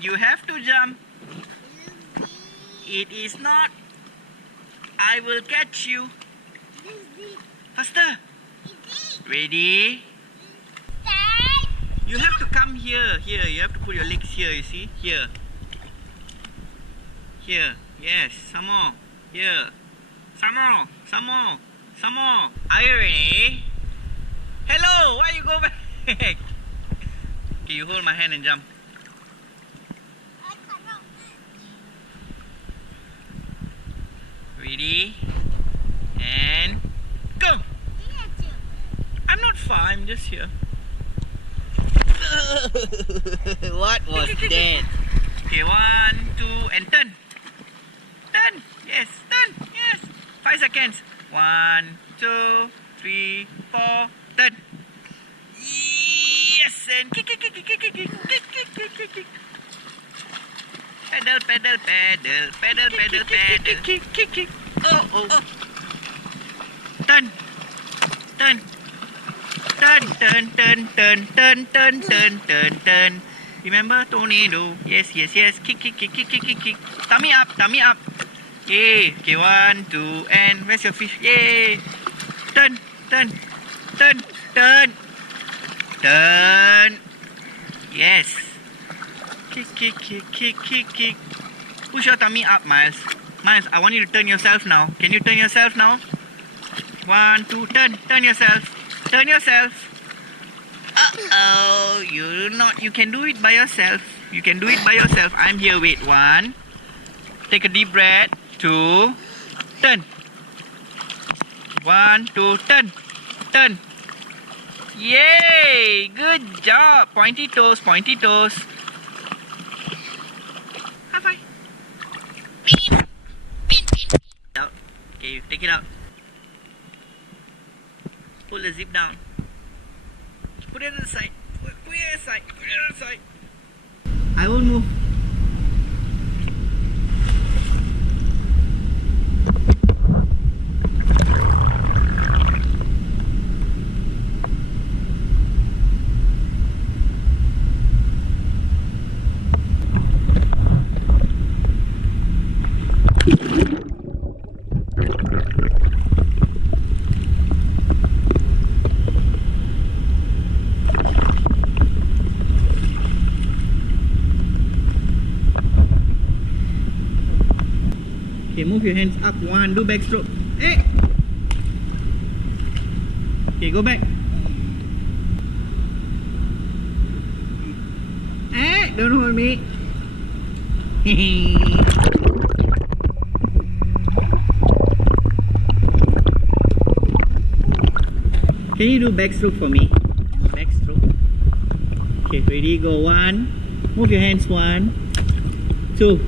You have to jump. It is not. I will catch you. Faster. Ready? You have to come here. Here. You have to put your legs here, you see? Here. Here. Yes. Some more. Here. Some more. Some more. Some more. Are you ready? Hello. Why you go back? Okay, you hold my hand and jump. Ready? And go! I'm not far, I'm just here. What was that? Okay, 1, 2, and turn. Turn! Yes, turn! Yes! 5 seconds. 1, 2, 3, 4, turn. Yes! And kick, kick, kick, kick, kick, kick, kick, kick, kick, kick. Pedal, pedal, pedal, pedal, pedal, pedal. Kick, kick, kick. Oh, oh. Turn. Turn. Turn, turn, turn, turn, turn, turn, turn, turn, turn. Remember tornado? Yes, yes, yes. Kick, kick, kick, kick, kick, kick, kick. Tummy up, tummy up. Yay. Okay, 1, 2, and where's your fish? Yay. Turn, turn, turn, turn. Turn. Yes. Kick, kick, kick, kick, kick, kick. Push your tummy up, Miles. Miles, I want you to turn yourself now. Can you turn yourself now? 1, 2, turn. Turn yourself. Turn yourself. Uh-oh. You can do it by yourself. You can do it by yourself. I'm here. Wait. 1. Take a deep breath. 2. Turn. 1, 2, turn. Turn. Yay! Good job. Pointy toes, pointy toes. High five. Beep. Beep, beep. Out. Okay, take it out. Pull the zip down. Put it on the side. Put it on the side. Put it on the side. I won't move. Okay, move your hands up. 1, do backstroke. Hey! Okay, go back. Hey, don't hold me. Can you do backstroke for me? Backstroke. Okay, ready, go. 1. Move your hands. 1, 2.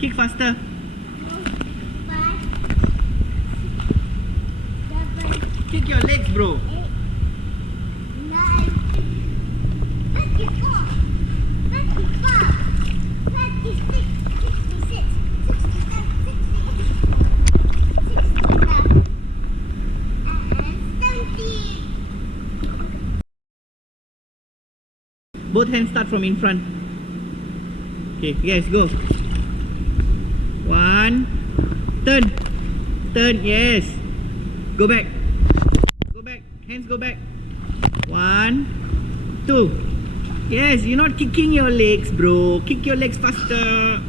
Kick faster. Kick your legs, bro. 8, 9, 10, 11, 12, 13, 14, 15, 16, 17, 18, 19, 20. Both hands start from in front. Okay, guys, go. 1. Turn. Turn, yes. Go back. Go back. Hands go back. 1, 2. Yes, you're not kicking your legs, bro. Kick your legs faster.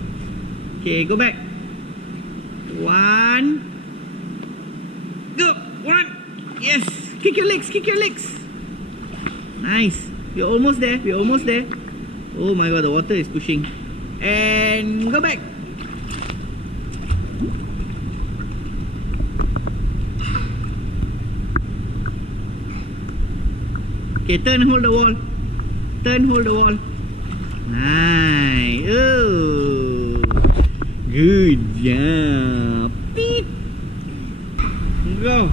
Okay, go back. 1. Go. 1. Yes. Kick your legs. Kick your legs. Nice. We're almost there. We're almost there. Oh my god, the water is pushing. And go back. Okay, turn, hold the wall. Turn, hold the wall. Nice. Oh, good job. Beep. Go.